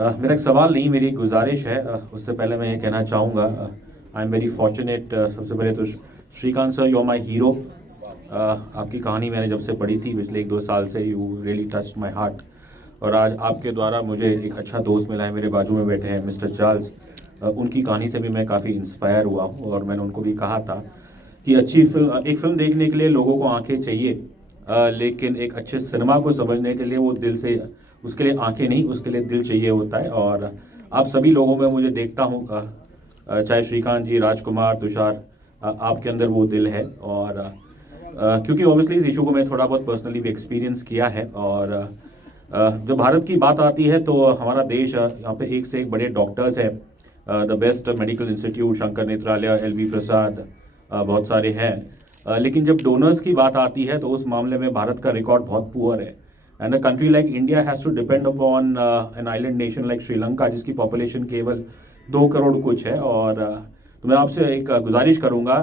मेरा एक सवाल नहीं, मेरी एक गुजारिश है। उससे पहले मैं ये कहना चाहूँगा, आई एम वेरी फॉर्चुनेट। सबसे पहले तो Srikanth sir, you are my hero. आपकी कहानी मैंने जब से पढ़ी थी पिछले 1-2 साल से, you really touched my heart. और आज आपके द्वारा मुझे एक अच्छा दोस्त मिला है, मेरे बाजू में बैठे हैं मिस्टर चार्ल्स। उनकी कहानी से भी मैं काफ़ी इंस्पायर हुआ हूँ, और मैंने उनको भी कहा था कि एक फिल्म देखने के लिए लोगों को आंखें चाहिए, लेकिन एक अच्छे सिनेमा को समझने के लिए वो दिल से, उसके लिए आंखें नहीं, उसके लिए दिल चाहिए होता है। और आप सभी लोगों में मुझे देखता हूँ, चाहे श्रीकांत जी, राजकुमार, तुषार, आपके अंदर वो दिल है। और क्योंकि ऑब्वियसली इस इशू को मैं थोड़ा बहुत पर्सनली भी एक्सपीरियंस किया है। और जब भारत की बात आती है तो हमारा देश, यहाँ पे एक से एक बड़े डॉक्टर्स हैं, the best medical institute, Sankara Nethralaya, LV Prasad, बहुत सारे हैं। लेकिन जब डोनर्स की बात आती है तो उस मामले में भारत का रिकॉर्ड बहुत पुअर है। And a country like India has to depend upon an island nation like Sri Lanka, जिसकी पॉपुलेशन केवल 2 करोड़ कुछ है। और तो मैं आपसे एक गुजारिश करूंगा,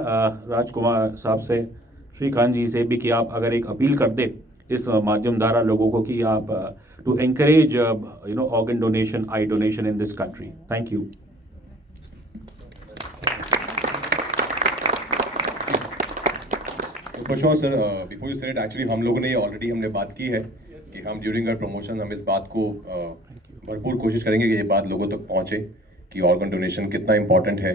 राजकुमार साहब से, श्रीकांत जी से भी, कि आप अगर एक अपील कर दे इस माध्यम द्वारा लोगों को, कि आप to encourage organ donation, eye donation in this country. Thank you. For sure, sir. Before you said it, actually हम लोगों ने ऑलरेडी हमने बात की है कि हम ड्यूरिंग आवर प्रमोशन हम इस बात को भरपूर कोशिश करेंगे कि ये बात लोगों तक पहुंचे कि ऑर्गन डोनेशन कितना इम्पोर्टेंट है।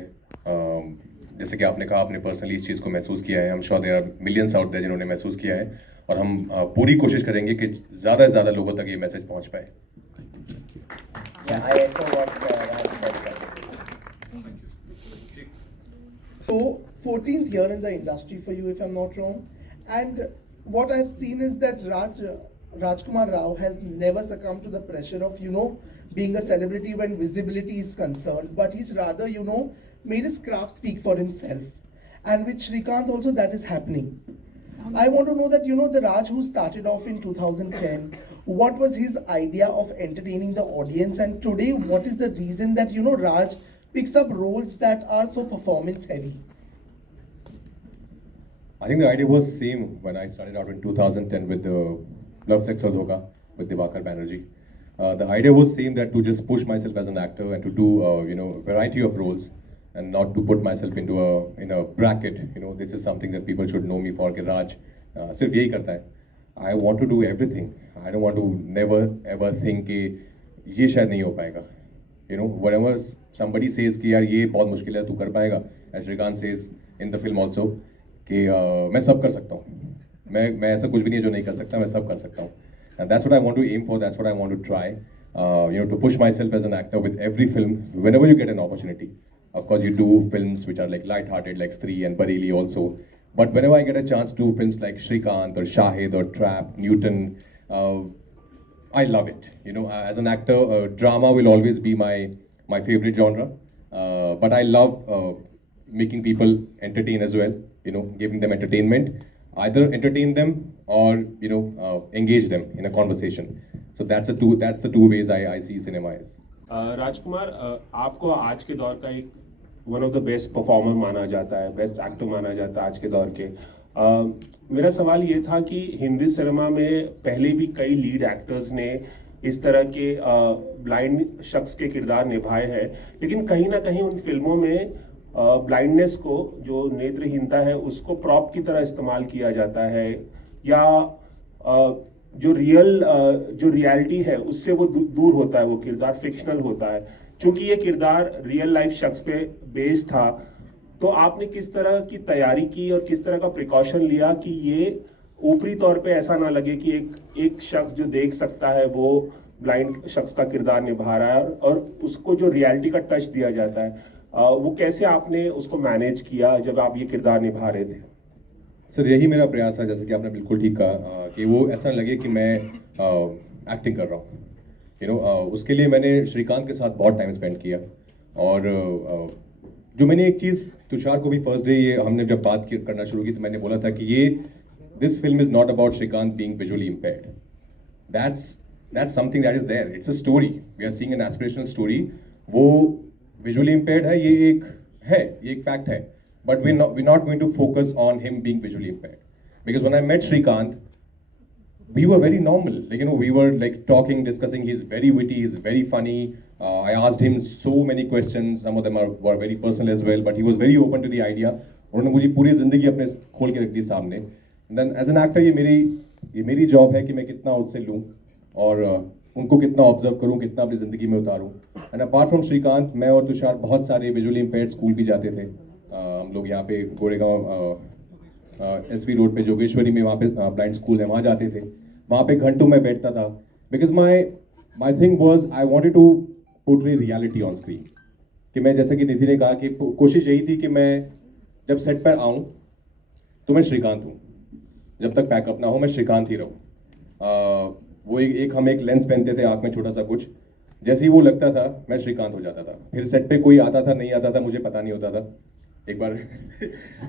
जैसे कि आपने कहा, आपने पर्सनली इस चीज़ को महसूस किया है। I am sure there are millions out there जिन्होंने महसूस किया है, और हम पूरी कोशिश करेंगे कि ज़्यादा से ज़्यादा लोगों तक ये मैसेज पहुंच पाए। Yeah, I echo what Raj said, sir. So, 14th year in the industry for you, if I'm not wrong. And what I've seen is that Rajkummar Rao has never succumbed to the pressure of, being a celebrity when visibility is concerned. But he's rather, made his craft speak for himself. And with Srikanth also that is happening. I want to know that, the Raj who started off in 2010, what was his idea of entertaining the audience? And today, what is the reason that, Raj picks up roles that are so performance heavy? I think the idea was same when I started out in 2010 with Love, Sex or Dhoka with Divakar Banerjee. The idea was same, that to just push myself as an actor and to do variety of roles and not to put myself into a bracket. This is something that people should know me for. कि राज सिर्फ यही करता है. I want to do everything. I don't want to never ever think कि ये शायद नहीं हो पाएगा. Whatever somebody says कि यार ये बहुत मुश्किल है, तू कर पाएगा, as Srikanth says in the film also, कि मैं सब कर सकता हूँ, मैं ऐसा कुछ भी नहीं है जो नहीं कर सकता, मैं सब कर सकता हूँ. And that's what I want to aim for, that's what I want to try, to push myself as an actor with every film, whenever you get an opportunity. Of course, you do films which are like light-hearted, like Stree and Bareilly also. But whenever I get a chance to do films like Srikanth or Shahid or Trap, Newton, I love it. As an actor, drama will always be my favorite genre. But I love making people entertain as well. Giving them entertainment, either entertain them or engage them in a conversation. So that's the two ways I see cinema is. राजकुमार, आपको आज के दौर का एक one of the best performer माना जाता है, best actor माना जाता है आज के दौर के। मेरा सवाल ये था कि हिंदी सिनेमा में पहले भी कई लीड एक्टर्स ने इस तरह के ब्लाइंड शख्स के किरदार निभाए हैं, लेकिन कहीं ना कहीं उन फिल्मों में ब्लाइंडनेस को, जो नेत्रहीनता है, उसको प्रॉप की तरह इस्तेमाल किया जाता है, या जो रियलिटी है उससे वो दूर होता है, वो किरदार फिक्शनल होता है। चूंकि ये किरदार रियल लाइफ शख्स पे बेस्ड था, तो आपने किस तरह की तैयारी की और किस तरह का प्रिकॉशन लिया कि ये ऊपरी तौर पे ऐसा ना लगे कि एक शख्स जो देख सकता है वो ब्लाइंड शख्स का किरदार निभा रहा है, और उसको जो रियलिटी का टच दिया जाता है, वो कैसे आपने उसको मैनेज किया जब आप ये किरदार निभा रहे थे? सर, यही मेरा प्रयास है, जैसे कि आपने बिल्कुल ठीक कहा, कि वो ऐसा लगे कि मैं एक्टिंग कर रहा हूँ. उसके लिए मैंने श्रीकांत के साथ बहुत टाइम स्पेंड किया. और जो मैंने एक चीज़ तुषार को भी फर्स्ट डे ये हमने जब बात करना शुरू की, तो मैंने बोला था कि this film is not about Srikanth being visually impaired. That's something that is there. It's a story. We are seeing an aspirational story. वो विजुअली इम्पेयर्ड है, ये एक फैक्ट है. But we're not going to focus on him being visually impaired, because when I met Srikanth, we were very normal. Like, you know, we were like talking, discussing. He's very witty, he's very funny. I asked him so many questions. Some of them were very personal as well, but he was very open to the idea. उन्होंने मुझे पूरी जिंदगी अपने खोल के रख दी सामने. And then as an actor ये मेरी जॉब है कि मैं कितना उससे लूँ और उनको कितना ऑब्जर्व करूँ, कितना अपनी जिंदगी में उतारूँ. एंड अपार्ट फ्रॉम श्रीकांत, मैं और तुषार बहुत सारे विजुअली इम्पेयर्ड स्कूल भी जाते थे. हम लोग यहाँ पे गोरेगांव एसवी रोड पे जोगेश्वरी में वहाँ पे ब्लाइंड स्कूल है, वहाँ जाते थे. वहाँ पे घंटों में बैठता था. Because my thing was I wanted to portray reality on screen. कि मैं, जैसे कि निधि ने कहा, कि कोशिश यही थी कि मैं जब सेट पर आऊँ तो मैं श्रीकांत हूँ, जब तक पैकअप ना हो मैं श्रीकांत ही रहूँ. वो हम एक लेंस पहनते थे आँख में छोटा सा कुछ, जैसे ही वो लगता था मैं श्रीकांत हो जाता था. फिर सेट पे कोई आता था नहीं आता था मुझे पता नहीं होता था. एक बार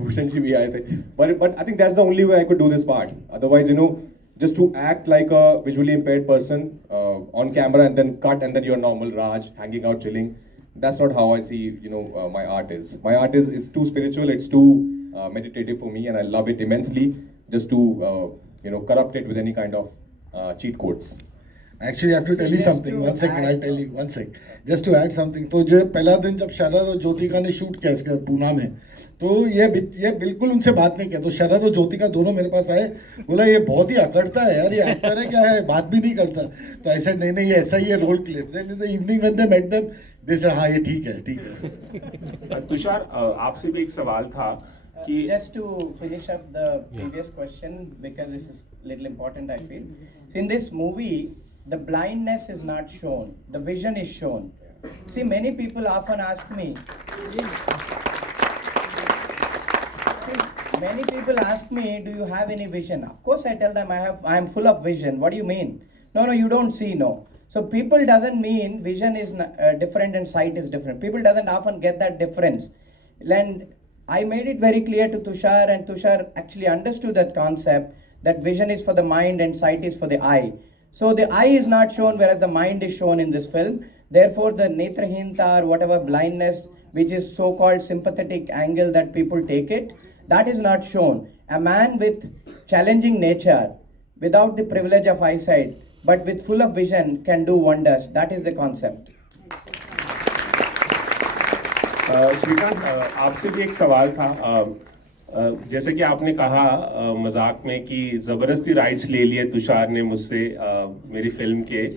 भूषण जी भी आए थे. But I think that's the only way I could do this part. Otherwise, you know, just to act like a visually impaired person on camera and then cut and then you're normal Raj hanging out chilling, that's not how I see, you know, my art is. My art is too spiritual, it's too meditative for me, and I love it immensely, just to you know, corrupt it with any kind of cheat codes. Actually, I have to tell you something. One second, I'll tell you. One sec. Just to add something. तो जो पहला दिन जब शरद और ज्योतिका ने shoot किया इसका पूना में, तो ये बिल्कुल उनसे बात नहीं किया. तो शरद और ज्योतिका दोनों मेरे पास आए, बोला ये बहुत ही अकड़ता है यार, ये एक्टर है क्या है, बात भी नहीं करता. तो I said नहीं ये ऐसा ही है, role clip. Then in the evening when they met them, they said हाँ ये ठीक है. तुषार, आपसे भी एक सवाल था कि just to finish up the previous question, because this is little important I feel. So in this movie, the blindness is not shown, the vision is shown. See, many people often ask me, do you have any vision? Of course I tell them I am full of vision. What do you mean? No, you don't see, no. So people doesn't mean vision is different and sight is different. People doesn't often get that difference. And I made it very clear to Tushar, and Tushar actually understood that concept, that vision is for the mind and sight is for the eye. So the eye is not shown, whereas the mind is shown in this film. Therefore, the netrahinta or whatever blindness, which is so-called sympathetic angle that people take it, that is not shown. A man with challenging nature, without the privilege of eyesight, but with full of vision, can do wonders. That is the concept. Shrikant, आपसे भी एक सवाल था. जैसे कि आपने कहा मजाक में कि जबरदस्ती राइट्स ले लिए तुषार ने मुझसे मेरी फिल्म के.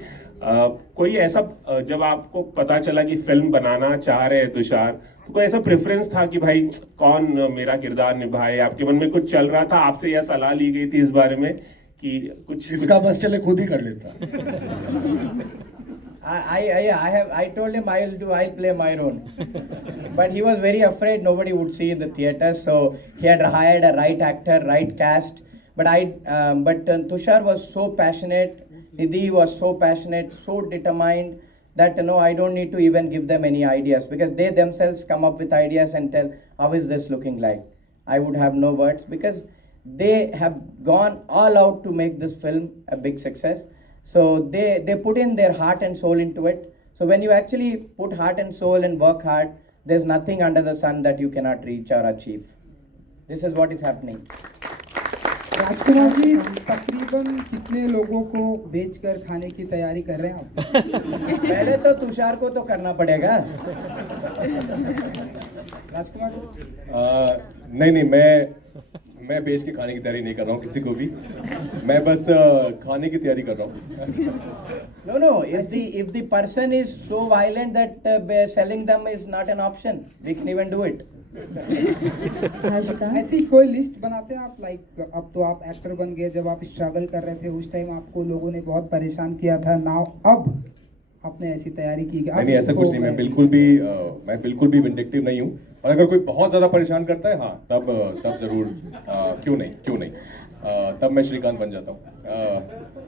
कोई ऐसा, जब आपको पता चला कि फिल्म बनाना चाह रहे हैं तुषार, तो कोई ऐसा प्रेफरेंस था कि भाई कौन मेरा किरदार निभाए? आपके मन में कुछ चल रहा था? आपसे यह सलाह ली गई थी इस बारे में कि कुछ इसका बस चले खुद ही कर लेता. I told him I'll play my role, but he was very afraid nobody would see in the theater, so he had hired a right actor, right cast. But Tushar was so passionate, Nidhi was so passionate, so determined that I don't need to even give them any ideas, because they themselves come up with ideas and tell how is this looking like. I would have no words, because they have gone all out to make this film a big success. So they put in their heart and soul into it. So when you actually put heart and soul and work hard, there's nothing under the sun that you cannot reach or achieve. This is what is happening. Rajkumar ji, तकरीबन कितने लोगों को बेचकर खाने की तैयारी कर रहे हैं आप? पहले तो तुषार को तो करना पड़ेगा. राजकुमार नहीं, मैं बेच के खाने की तैयारी नहीं कर रहा हूँ किसी को भी. मैं बस खाने की तैयारी कर रहा हूँ. No. If the person is so violent that selling them is not an option, we can even do it. ऐसी कोई लिस्ट बनाते हैं आप? लाइक अब तो आप एक्टर बन गए, जब आप स्ट्रगल कर रहे थे उस टाइम आपको लोगों ने बहुत परेशान किया था. नाउ अब आपने ऐसी तैयारी की? नहीं, ऐसा कुछ नहीं. मैं बिल्कुल भी विंडिक्टिव नहीं हूँ. और अगर कोई बहुत ज्यादा परेशान करता है, हाँ, तब जरूर क्यों नहीं तब मैं श्रीकांत बन जाता हूँ.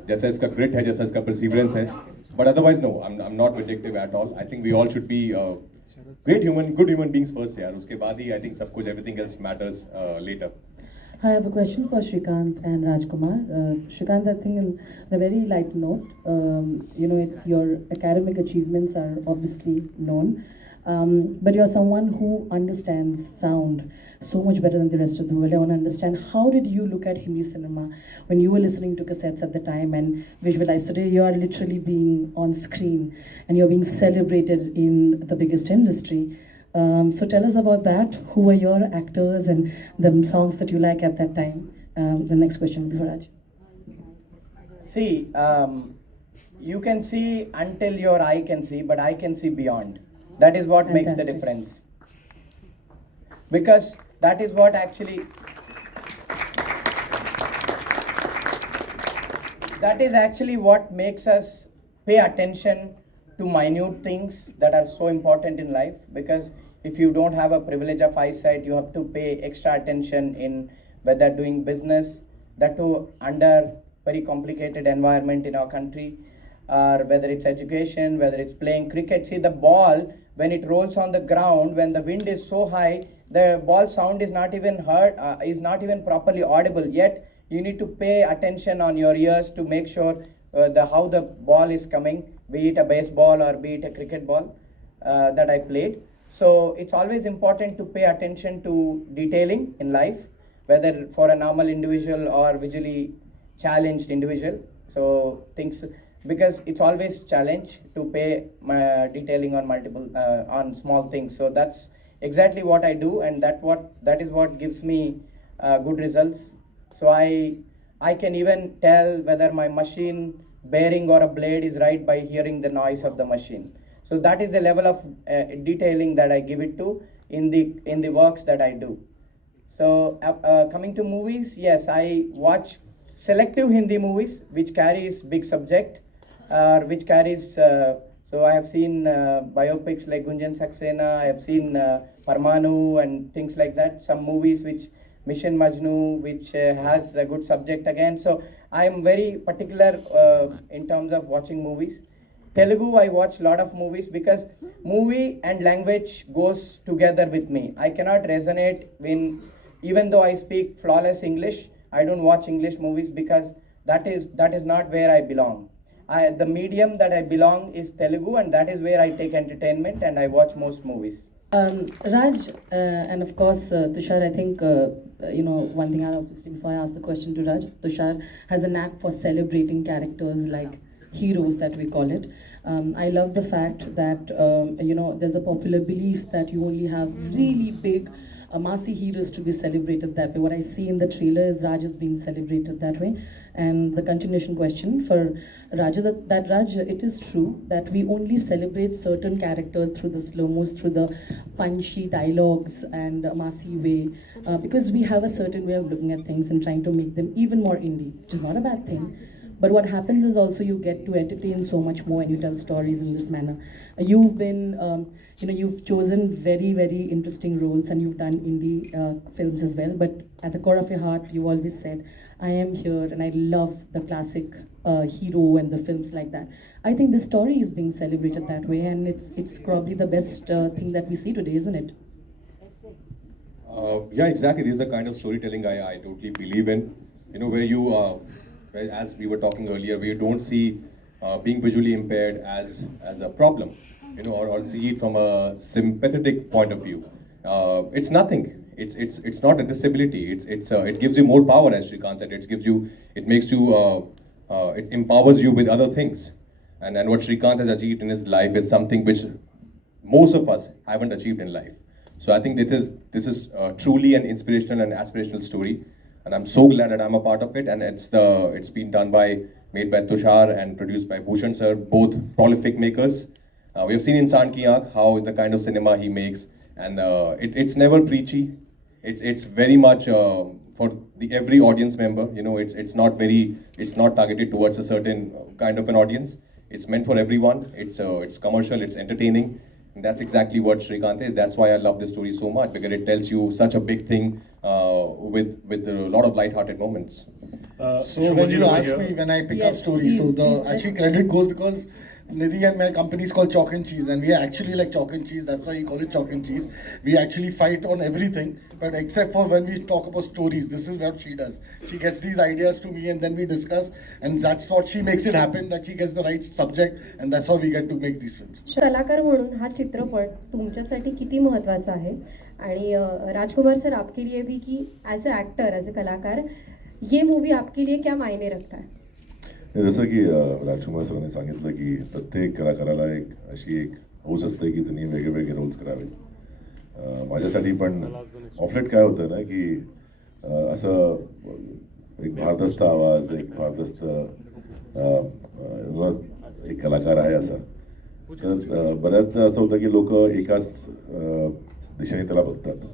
जैसा इसका ग्रिट है, जैसा इसका परसिवरेंस है. But otherwise no, I am not vindictive at all. I think we all should be good human beings first, यार. उसके बाद ही I think सब कुछ, everything else matters later. I have a question for Srikanth and Rajkummar. Srikanth, I think on a very light note, it's your academic achievements are obviously known. But you're someone who understands sound so much better than the rest of the world. I want to understand, how did you look at Hindi cinema when you were listening to cassettes at the time and visualize? Today you are literally being on screen and you're being celebrated in the biggest industry. So tell us about that. Who were your actors and the songs that you like at that time? The next question will be for Raj. See, you can see until your eye can see, but I can see beyond. That is what makes the Fantastic. difference. Because that is what actually, that is actually what makes us pay attention to minute things that are so important in life. Because if you don't have a privilege of eyesight, you have to pay extra attention in whether doing business, that too under very complicated environment in our country, or whether it's education, whether it's playing cricket. See, the ball, when it rolls on the ground, when the wind is so high, the ball sound is not even heard, is not even properly audible. Yet you need to pay attention on your ears to make sure how the ball is coming, be it a baseball or be it a cricket ball that I played. So it's always important to pay attention to detailing in life, whether for a normal individual or visually challenged individual. So things, because it's always challenge to pay detailing on multiple on small things. So that's exactly what I do, and that is what gives me good results. So I can even tell whether my machine bearing or a blade is right by hearing the noise of the machine. So that is the level of detailing that I give it to in the works that I do. So coming to movies, yes, I watch selective Hindi movies which carries big subject, which carries, so I have seen biopics like Gunjan Saxena, I have seen Parmanu and things like that. Some movies which Mission Majnu, which has a good subject again. So I am very particular in terms of watching movies. Telugu, I watch a lot of movies because movie and language goes together with me. I cannot resonate even though I speak flawless English, I don't watch English movies because that is not where I belong. The medium that I belong is Telugu, and that is where I take entertainment and I watch most movies. Raj, and of course, Tushar, I think, one thing I'll obviously, before I ask the question to Raj, Tushar has a knack for celebrating characters like heroes, that we call it. I love the fact that, there's a popular belief that you only have really big Masi heroes to be celebrated that way. What I see in the trailer is Raj is being celebrated that way. And the continuation question for Raj, that Raj, it is true that we only celebrate certain characters through the slow-mos, through the punchy dialogues and Masi way, because we have a certain way of looking at things and trying to make them even more indie, which is not a bad thing. But what happens is also you get to entertain so much more and you tell stories in this manner. You've been, you've chosen very, very interesting roles and you've done indie films as well. But at the core of your heart, you always said, I am here and I love the classic hero and the films like that. I think this story is being celebrated that way, and it's probably the best thing that we see today, isn't it? Yeah, exactly. This is the kind of storytelling I totally believe in. Where you, as we were talking earlier, we don't see being visually impaired as a problem, or see it from a sympathetic point of view. It's nothing. It's not a disability. It gives you more power, as Srikanth said. It empowers you with other things. And what Srikanth has achieved in his life is something which most of us haven't achieved in life. So I think this is truly an inspirational and aspirational story. And I'm so glad that I'm a part of it, and it's been made by Tushar and produced by Bhushan sir, both prolific makers. We have seen in Insaan Ki Aankh how the kind of cinema he makes, and it's never preachy. It's very much for every audience member. It's not targeted towards a certain kind of an audience. It's meant for everyone. It's commercial. It's entertaining. And that's exactly what Srikanth is. That's why I love this story so much, because it tells you such a big thing with a lot of light-hearted moments. So when you ask me when I pick up stories, so the actually credit goes because Nidhi and my company is called Chalk and Cheese, and we are actually like chalk and cheese. That's why he called it Chalk and Cheese. We actually fight on everything, but except for when we talk about stories, this is what she does. She gets these ideas to me, and then we discuss, and that's what she makes it happen. That she gets the right subject, and that's how we get to make these films. कलाकार म्हणून हा चित्रपट तुमच्यासाठी किती महत्त्वाचा आहे आणि राजकुमार sir आपके लिए भी कि as a actor as a कलाकार ये मूवी आपके लिए क्या मायने रखता है? जसं की राजकुमार सरांनी सांगितलं की प्रत्येक कलाकाराला एक अशी एक हौस असते की त्यांनी वेगवेगळे रोल्स करावे. माझ्यासाठी पण ऑफलेट काय होतं ना की असं एक भारदस्त आवाज, एक भारदस्त एक कलाकार आहे असा. तर बऱ्याचदा असं होतं की लोक एकाच दिशेने त्याला बघतात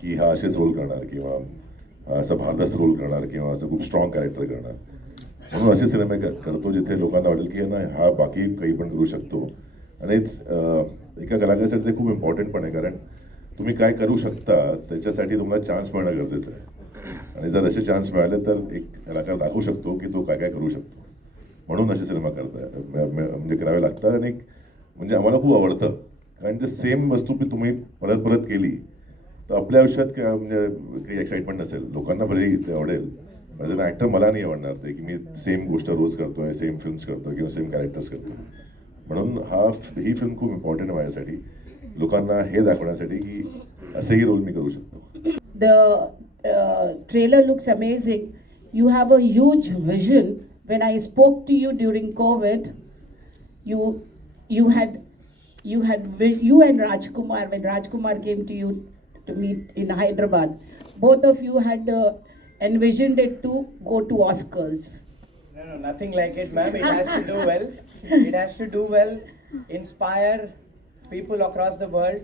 की हा असेच रोल करणार किंवा असं भारदस्त रोल करणार किंवा असं खूप स्ट्रॉंग कॅरेक्टर करणार. म्हणून असे सिनेमे करतो जिथे लोकांना वाटेल की नाही हा बाकी काही पण करू शकतो. आणि एका कलाकारासाठी ते खूप इम्पॉर्टंट पण आहे, कारण तुम्ही काय करू शकता त्याच्यासाठी तुम्हाला चान्स मिळणं गरजेचं आहे. आणि जर असे चान्स मिळाले तर एक कलाकार दाखवू शकतो की तो काय काय करू शकतो. म्हणून असे सिनेमा म्हणजे करावे लागतात. आणि म्हणजे आम्हाला खूप आवडतं, कारण ते सेम वस्तू तुम्ही परत परत केली तर आपल्या आयुष्यात काय म्हणजे काही एक्साइटमेंट नसेल. लोकांना भलेही ते आवडेल, ॲज अन ॲक्टर मला नाही आवडणार ते की मी सेम गोष्ट रोज करतोय, सेम फिल्म्स करतोय किंवा सेम कॅरेक्टर्स करतोय. म्हणून ही फिल्म खूप इम्पॉर्टंट आहे माझ्यासाठी, लोकांना हे दाखवण्यासाठी की असेही रोल मी करू शकतो. The trailer looks amazing. You have a huge vision. When I spoke to you during COVID, you and Rajkummar, when Rajkummar came to you to meet in Hyderabad, both of you had envisioned it to go to Oscars. No, nothing like it, ma'am. It has to do well. It has to do well, inspire people across the world.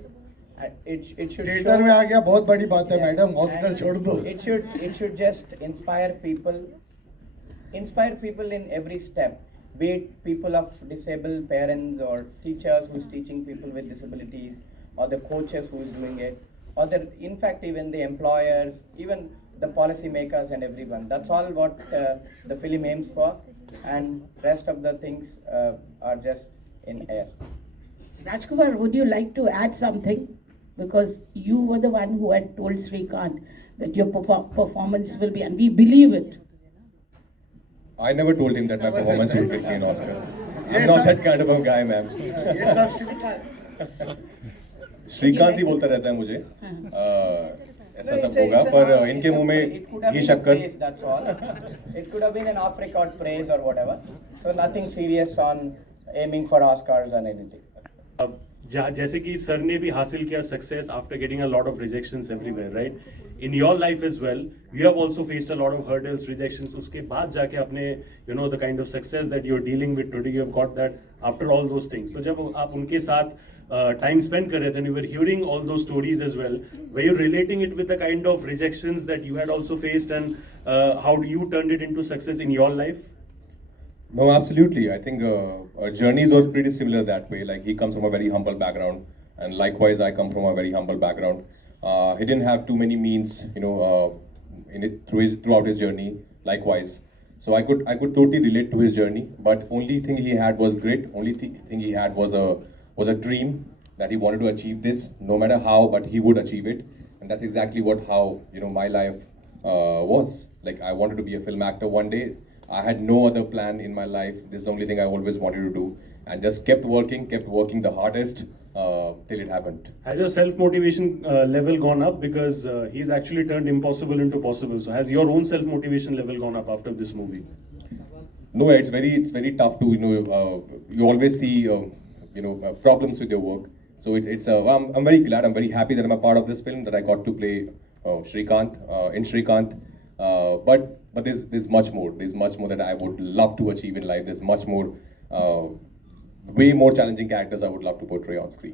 It should theatre में आ गया, बहुत बड़ी बात है madam, Oscar छोड़ दो. It should just inspire people in every step. Be it people of disabled parents or teachers who's teaching people with disabilities, or the coaches who's doing it, or in fact even the employers, even the policy makers and everyone. That's all what the film aims for, and rest of the things are just in air. Rajkummar, would you like to add something? Because you were the one who had told Srikanth that your performance will be, and we believe it. I never told him that my performance would get me an Oscar. I'm not that kind of a guy, ma'am. ये सब श्रीकांत श्रीकांत ही बोलता रहता है मुझे ऐसा सब होगा, पर इनके मुंह में ही शक्कर. That's all. It could have been an off-record praise or whatever. So nothing serious on aiming for Oscars or anything. जैसे कि सर ने भी हासिल किया success after getting a lot of rejections everywhere, right? In your life as well you have also faced a lot of hurdles, rejections. उसके बाद जाके अपने you know the kind of success that you are dealing with today, you have got that after all those things. तो जब आप उनके साथ time spend कर रहे थे, you were hearing all those stories as well, were you relating it with the kind of rejections that you had also faced, and how you turned it into success in your life? No, absolutely. I think our journeys were pretty similar that way. Like he comes from a very humble background, and likewise I come from a very humble background. He didn't have too many means, throughout his journey. Likewise, so I could totally relate to his journey. But only thing he had was grit. Only thing he had was a dream that he wanted to achieve this, no matter how, but he would achieve it. And that's exactly how my life was. Like I wanted to be a film actor one day. I had no other plan in my life. This is the only thing I always wanted to do, and just kept working the hardest till it happened. Has your self-motivation level gone up? Because he's actually turned impossible into possible. So has your own self-motivation level gone up after this movie? No, it's very tough to you always see problems with your work. So I'm very glad, I'm very happy that I'm a part of this film, that I got to play Srikanth. But there's much more. There's much more that I would love to achieve in life. There's much more, way more challenging characters I would love to portray on screen.